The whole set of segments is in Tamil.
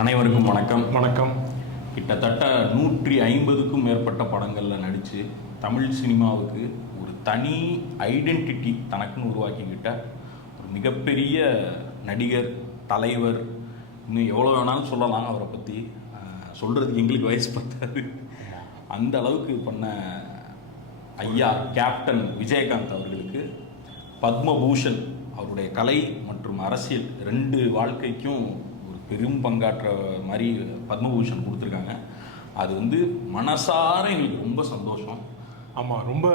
அனைவருக்கும் வணக்கம். வணக்கம். கிட்டத்தட்ட 150க்கும் மேற்பட்ட படங்களில் நடித்து தமிழ் சினிமாவுக்கு ஒரு தனி ஐடென்டிட்டி தனக்குன்னு உருவாக்கிக்கிட்ட ஒரு மிகப்பெரிய நடிகர், தலைவர், இன்னும் எவ்வளோ வேணாலும் சொல்லலாம். அவரை பற்றி சொல்கிறதுக்கு எங்களுக்கு வயசு பத்தாது. அந்த அளவுக்கு பண்ண ஐயா கேப்டன் விஜயகாந்த் அவர்களுக்கு பத்மபூஷன் அவருடைய கலை மற்றும் அரசியல் ரெண்டு வாழ்க்கைக்கும் பெரும் பங்காற்ற மாதிரி பத்மபூஷன் கொடுத்துருக்காங்க. அது மனசார எங்களுக்கு ரொம்ப சந்தோஷம். ஆமாம், ரொம்ப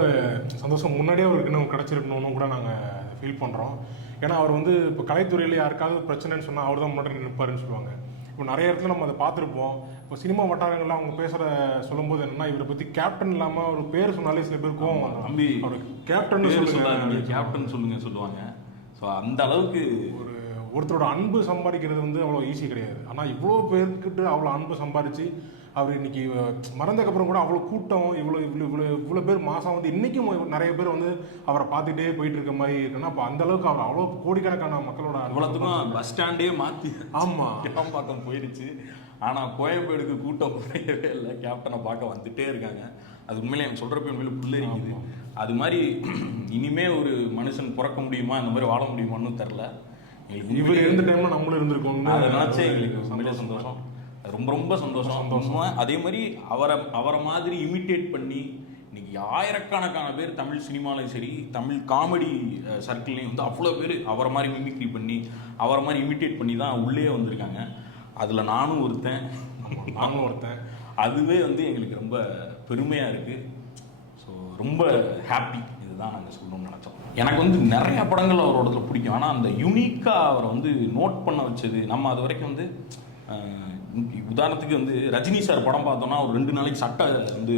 சந்தோஷம். முன்னாடியே அவருக்கு இன்னும் கிடச்சிருக்கணும்னு கூட நாங்கள் ஃபீல் பண்ணுறோம். ஏன்னா அவர் இப்போ கலைத்துறையில் யாருக்காவது பிரச்சனைன்னு சொன்னால் அவர் தான் முன்னாடி நிற்பாருன்னு சொல்லுவாங்க. இப்போ நிறைய இடத்துல நம்ம அதை பார்த்துருப்போம். இப்போ சினிமா வட்டாரங்கள்லாம் அவங்க பேசுகிற சொல்லும்போது என்னன்னா, இவரை பற்றி கேப்டன் இல்லாமல் ஒரு பேர் சொன்னாலே சில பேருக்கும் தம்பி அவர் கேப்டன் சொல்லுவாங்க, கேப்டன் சொல்லுவாங்க. ஸோ அந்த அளவுக்கு ஒருத்தரோட அன்பு சம்பாதிக்கிறது அவ்வளோ ஈஸி கிடையாது. ஆனால் இவ்வளோ பேர்கிட்ட அவ்வளோ அன்பு சம்பாதிச்சு அவர் இன்னைக்கு மறந்ததுக்கப்புறம் கூட அவ்வளோ கூட்டம், இவ்வளோ பேர் மாதம் இன்றைக்கும் நிறைய பேர் அவரை பார்த்துட்டே போயிட்டு இருக்க மாதிரி இருக்குன்னா, அப்போ அந்த அளவுக்கு அவர் அவ்வளோ கோடிக்கணக்கான மக்களோட அவ்வளோத்துக்கும் பஸ் ஸ்டாண்டே மாற்றி ஆமாம் கிளம்பாக்கம் போயிடுச்சு. ஆனால் கோயம்பேடுக்கு கூட்டம் குறையவே இல்லை. கேப்டனை பார்க்க வந்துட்டே இருக்காங்க. அது உண்மையிலே எனக்கு சொல்கிறப்ப உண்மையில புல்லரிக்குது. அது மாதிரி இனிமே ஒரு மனுஷன் பிறக்க முடியுமா, இந்த மாதிரி வாழ முடியுமான்னு தெரில. இவர் இருந்த டைம்ல நம்மளும் இருந்திருக்கோம். அதை நினைச்சே எங்களுக்கு சந்தோஷம், ரொம்ப ரொம்ப சந்தோஷம். அதே மாதிரி அவரை மாதிரி இமிட்டேட் பண்ணி இன்னைக்கு ஆயிரக்கணக்கான பேர் தமிழ் சினிமாலையும் சரி, தமிழ் காமெடி சர்க்கிள்லையும் அவ்வளோ பேர் அவரை மாதிரி மிமிக்ரி பண்ணி அவரை மாதிரி இமிட்டேட் பண்ணி தான் உள்ளே வந்திருக்காங்க. அதில் நானும் ஒருத்தன். அதுவே எங்களுக்கு ரொம்ப பெருமையாக இருக்குது. ஸோ ரொம்ப ஹாப்பி. இதுதான் நாங்கள் சொல்லணும்னு நினச்சோம். எனக்கு நிறைய படங்கள் அவரோட பிடிக்கும். ஆனால் அந்த யூனிக்காக அவரை நோட் பண்ண வச்சது, நம்ம அது வரைக்கும் உதாரணத்துக்கு ரஜினி சார் படம் பார்த்தோம்னா ஒரு 2 நாளைக்கு சட்டை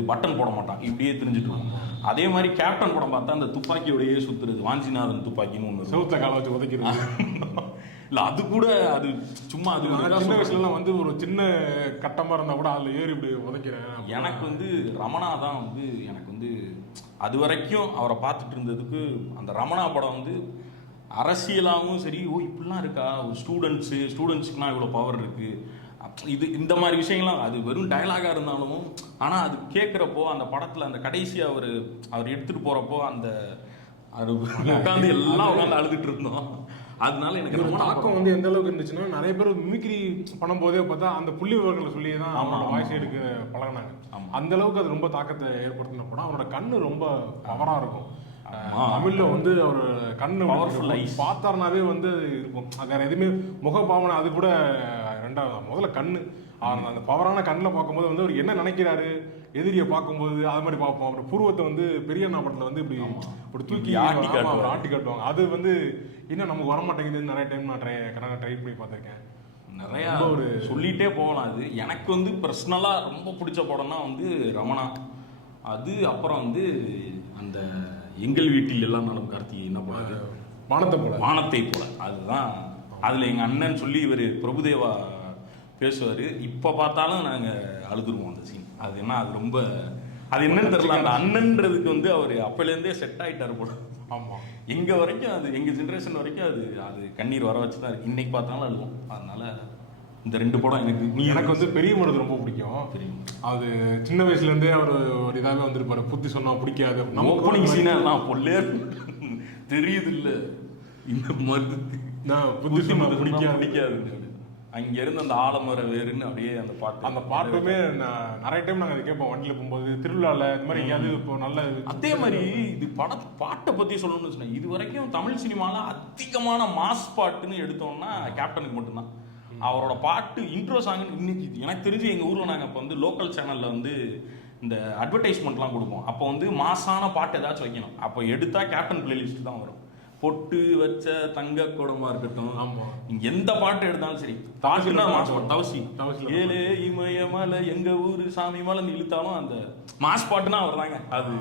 பட்டன் போட மாட்டான், இப்படியே தெரிஞ்சுட்டு இருக்கும். அதே மாதிரி கேப்டன் படம் பார்த்தா அந்த துப்பாக்கியோடையே சுற்றுறது, வாஞ்சிநாதன் துப்பாக்கின்னு ஒன்று செவுத்த காலை வச்சு உதைக்கிறது இல்லை, அது கூட அது சும்மா அது சின்ன வயசுலலாம் ஒரு சின்ன கட்டமாக இருந்தால் கூட அதில் ஏறி இப்படி உதைக்கிறேன். எனக்கு ரமணா தான் எனக்கு அது வரைக்கும் அவரை பார்த்துட்டு இருந்ததுக்கு அந்த ரமணா படம் அரசியலாகவும் சரி, இப்படிலாம் இருக்கா, ஒரு ஸ்டூடெண்ட்ஸுக்குலாம் இவ்வளோ பவர் இருக்குது, இந்த மாதிரி விஷயங்கள்லாம் அது வெறும் டயலாகாக இருந்தாலும், ஆனால் அது கேட்குறப்போ அந்த படத்தில் அந்த கடைசி அவர் எடுத்துகிட்டு போகிறப்போ அந்த உட்காந்து எல்லாம் உட்காந்து அழுதுட்டு இருந்தோம். அதனால எனக்கு ரொம்ப தாக்கம் எந்த அளவுக்கு இருந்துச்சுன்னா, நிறைய பேர் மிமிக்ரி பண்ணும்போதே பார்த்தா அந்த புள்ளி விவரங்களை சொல்லி தான் அவனோட வாய்ஸ் எடுக்க பழகினாங்க. அந்த அளவுக்கு அது ரொம்ப தாக்கத்தை ஏற்படுத்தின படம். அவனோட கண்ணு ரொம்ப பவராக இருக்கும். தமிழ்ல அவர் கண்ணு பவர்ஃபுல் பார்த்தாருனாவே இருக்கும். வேற எதுவுமே முகபாவனை அது கூட ரெண்டாவது. முதல்ல கண்ணு, அந்த பவரான கண்ணில் பார்க்கும்போது அவர் என்ன நினைக்கிறாரு, எதிரியை பார்க்கும்போது அது மாதிரி பார்ப்போம். அப்புறம் பூர்வத்தை பெரியண்ணா படத்தில் இப்படி தூக்கி ஆட்டி காட்டுவாங்க. அது இன்னும் நமக்கு வரமாட்டேங்குது. நிறைய டைம் நான் ட்ரை பண்ணி பார்த்துருக்கேன். நிறையா ஒரு சொல்லிகிட்டே போகலாம். அது எனக்கு பர்சனலாக ரொம்ப பிடிச்ச படம்னா ரமணா. அது அப்புறம் அந்த எங்கள் வீட்டில் எல்லாம் நானும் கார்த்திகை என்ன படம், வானத்தை போல. அதுதான் அதில் எங்கள் அண்ணன் சொல்லி இவர் பிரபுதேவா பேசுவார். இப்போ பார்த்தாலும் நாங்கள் அழுதுருவோம் அந்த சீன். அது என்ன, அது ரொம்ப அது என்னன்னு தெரியல. அந்த அண்ணன்றதுக்கு அவர் அப்போலேருந்தே செட் ஆகிட்டார் போல. ஆமாம், எங்கள் வரைக்கும் அது எங்கள் ஜென்ரேஷன் வரைக்கும் அது கண்ணீர் வர வச்சு தான் இருக்குது. இன்னைக்கு பார்த்தாலும் அழுவோம். அதனால இந்த 2 படம் எனக்கு பெரிய மனது ரொம்ப பிடிக்கும். தெரியும், அது சின்ன வயசுலேருந்தே அவர் ஒரு இதாகவே வந்திருப்பாரு. புத்தி சொன்னா பிடிக்காது. ஓப்பனிங் சீனாக பொல்லே தெரியுது இல்லை, இந்த மருந்து புத்தி சொன்னா பிடிக்காது. அங்கே இருந்து அந்த ஆலமர வேறுன்னு அப்படியே அந்த பாட்டுமே நிறைய டைம் நாங்கள் அதை கேட்போம் வண்டியில் போகும்போது, திருவிழாவில் இந்த மாதிரி எங்கேயாவது இப்போ நல்ல. அதே மாதிரி இது பாட்டை பற்றி சொல்லணும்னு சொன்னேன். இது வரைக்கும் தமிழ் சினிமாவில் அதிகமான மாஸ் பாட்டுன்னு எடுத்தோம்னா கேப்டனுக்கு மட்டும்தான். அவரோட பாட்டு இன்ட்ரோ சாங்னு இன்னைக்கு எனக்கு தெரிஞ்சு எங்கள் ஊரில் நாங்கள் இப்போ லோக்கல் சேனலில் இந்த அட்வர்டைஸ்மெண்ட்லாம் கொடுப்போம். அப்போ மாசான பாட்டு ஏதாச்சும் வைக்கணும். அப்போ எடுத்தால் கேப்டன் பிளேலிஸ்ட் தான் வரும். பொட்டு வச்ச தங்க குடமா இருக்கட்டும், எந்த பாட்டு எடுத்தாலும் சரி, தவசி ஏழே இமயமலை எங்க ஊரு சாமி மலைன்னு இழுத்தாலும் அந்த மாஸ் பாட்டுனா அவர் தாங்க. அது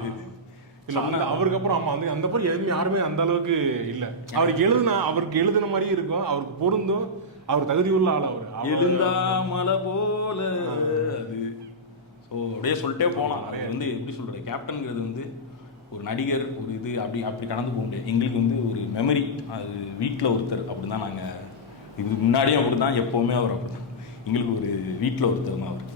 அவருக்கு அப்புறம் அந்த பேர் எதுவுமே யாருமே அந்த அளவுக்கு இல்லை. அவருக்கு எழுதுன மாதிரி இருக்கும், அவருக்கு பொருந்தும், அவர் தகுதி உள்ள ஆள். அவர் எழுந்தா மலை போல. அது ஸோ அப்படியே சொல்லிட்டே போகலாம். எப்படி சொல்றது, கேப்டன்ங்கிறது ஒரு நடிகர், ஒரு இது அப்படி கடந்து போக முடியாது. எங்களுக்கு ஒரு மெமரி. அது வீட்டில் ஒருத்தர் அப்படி தான். நாங்கள் இதுக்கு முன்னாடியும் அப்படி தான், எப்போவுமே அவர் அப்படி தான். எங்களுக்கு ஒரு வீட்டில் ஒருத்தர் தான் அவர்.